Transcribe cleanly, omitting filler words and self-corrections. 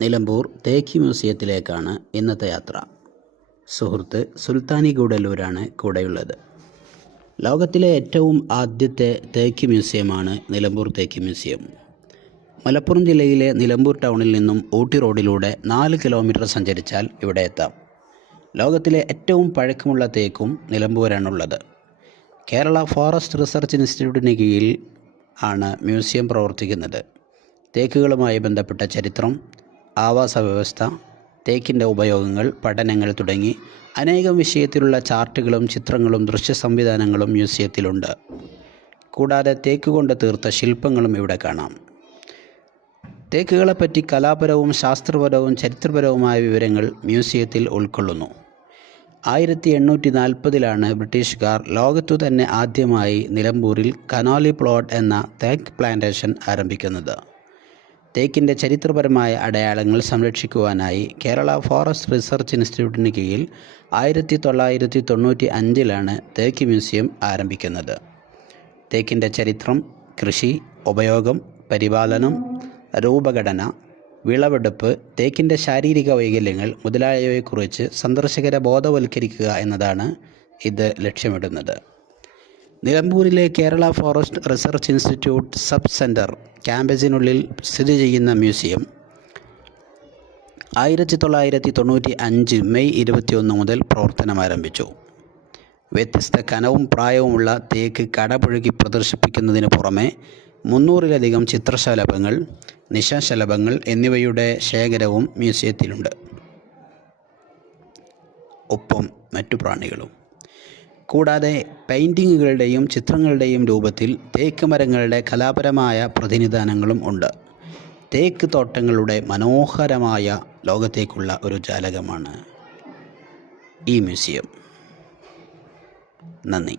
നിലമ്പൂർ തേക്ക് മ്യൂസിയത്തിലേക്കാണ് ഇന്നത്തെ യാത്ര. സുഹൃത്ത് സുൽത്താനി ഗൂഡല്ലൂരാണ് കൂടെയുള്ളത്. ലോകത്തിലെ ഏറ്റവും ആദ്യത്തെ തേക്ക് മ്യൂസിയമാണ് നിലമ്പൂർ തേക്ക് മ്യൂസിയം. മലപ്പുറം ജില്ലയിലെ നിലമ്പൂർ ടൗണിൽ നിന്നും ഊട്ടി റോഡിലൂടെ 4 കിലോമീറ്റർ സഞ്ചരിച്ചാൽ ഇവിടെ എത്താം. ലോകത്തിലെ ഏറ്റവും പഴക്കമുള്ള തേക്കും നിലമ്പൂരാണുള്ളത്. കേരള ഫോറസ്റ്റ് റിസർച്ച് ഇൻസ്റ്റിറ്റ്യൂട്ടിന് കീഴിൽ ആണ് മ്യൂസിയം പ്രവർത്തിക്കുന്നത്. തേക്കുകളുമായി ബന്ധപ്പെട്ട ചരിത്രം, ആവാസ വ്യവസ്ഥ, തേക്കിൻ്റെ ഉപയോഗങ്ങൾ, പഠനങ്ങൾ തുടങ്ങി അനേകം വിഷയത്തിലുള്ള ചാർട്ടുകളും ചിത്രങ്ങളും ദൃശ്യ സംവിധാനങ്ങളും മ്യൂസിയത്തിലുണ്ട്. കൂടാതെ തേക്ക് കൊണ്ട് തീർത്ത ശില്പങ്ങളും ഇവിടെ കാണാം. തേക്കുകളെപ്പറ്റി കലാപരവും ശാസ്ത്രപരവും ചരിത്രപരവുമായ വിവരങ്ങൾ മ്യൂസിയത്തിൽ ഉൾക്കൊള്ളുന്നു. 1840 ബ്രിട്ടീഷുകാർ ലോകത്തു തന്നെ ആദ്യമായി നിലമ്പൂരിൽ കനോലി പ്ലോട്ട് എന്ന തേക്ക് പ്ലാന്റേഷൻ ആരംഭിക്കുന്നത്. തേക്കിൻ്റെ ചരിത്രപരമായ അടയാളങ്ങൾ സംരക്ഷിക്കുവാനായി കേരള ഫോറസ്റ്റ് റിസർച്ച് ഇൻസ്റ്റിറ്റ്യൂട്ടിന് കീഴിൽ 1995 തേക്ക് മ്യൂസിയം ആരംഭിക്കുന്നത്. തേക്കിൻ്റെ ചരിത്രം, കൃഷി, ഉപയോഗം, പരിപാലനം, രൂപഘടന, വിളവെടുപ്പ്, തേക്കിൻ്റെ ശാരീരിക വൈകല്യങ്ങൾ മുതലായവയെക്കുറിച്ച് സന്ദർശകരെ ബോധവൽക്കരിക്കുക എന്നതാണ് ഇത് ലക്ഷ്യമിടുന്നത്. നിലമ്പൂരിലെ Kerala forest research institute sub centre ക്യാമ്പസിനുള്ളിൽ സ്ഥിതി ചെയ്യുന്ന മ്യൂസിയം 1995 മെയ് 21 മുതൽ പ്രവർത്തനം ആരംഭിച്ചു. വ്യത്യസ്ത കനവും പ്രായവുമുള്ള തേക്ക് കടപുഴകി പ്രദർശിപ്പിക്കുന്നതിന് പുറമെ 300-ലധികം ചിത്രശലഭങ്ങൾ, നിശാശലഭങ്ങൾ എന്നിവയുടെ ശേഖരവും മ്യൂസിയത്തിലുണ്ട്. ഒപ്പം മറ്റു പ്രാണികളും. കൂടാതെ പെയിൻറ്റിങ്ങുകളുടെയും ചിത്രങ്ങളുടെയും രൂപത്തിൽ തേക്ക് മരങ്ങളുടെ കലാപരമായ പ്രതിനിധാനങ്ങളും ഉണ്ട്. തേക്ക് തോട്ടങ്ങളുടെ മനോഹരമായ ലോകത്തേക്കുള്ള ഒരു ജാലകമാണ് ഈ മ്യൂസിയം. നന്ദി.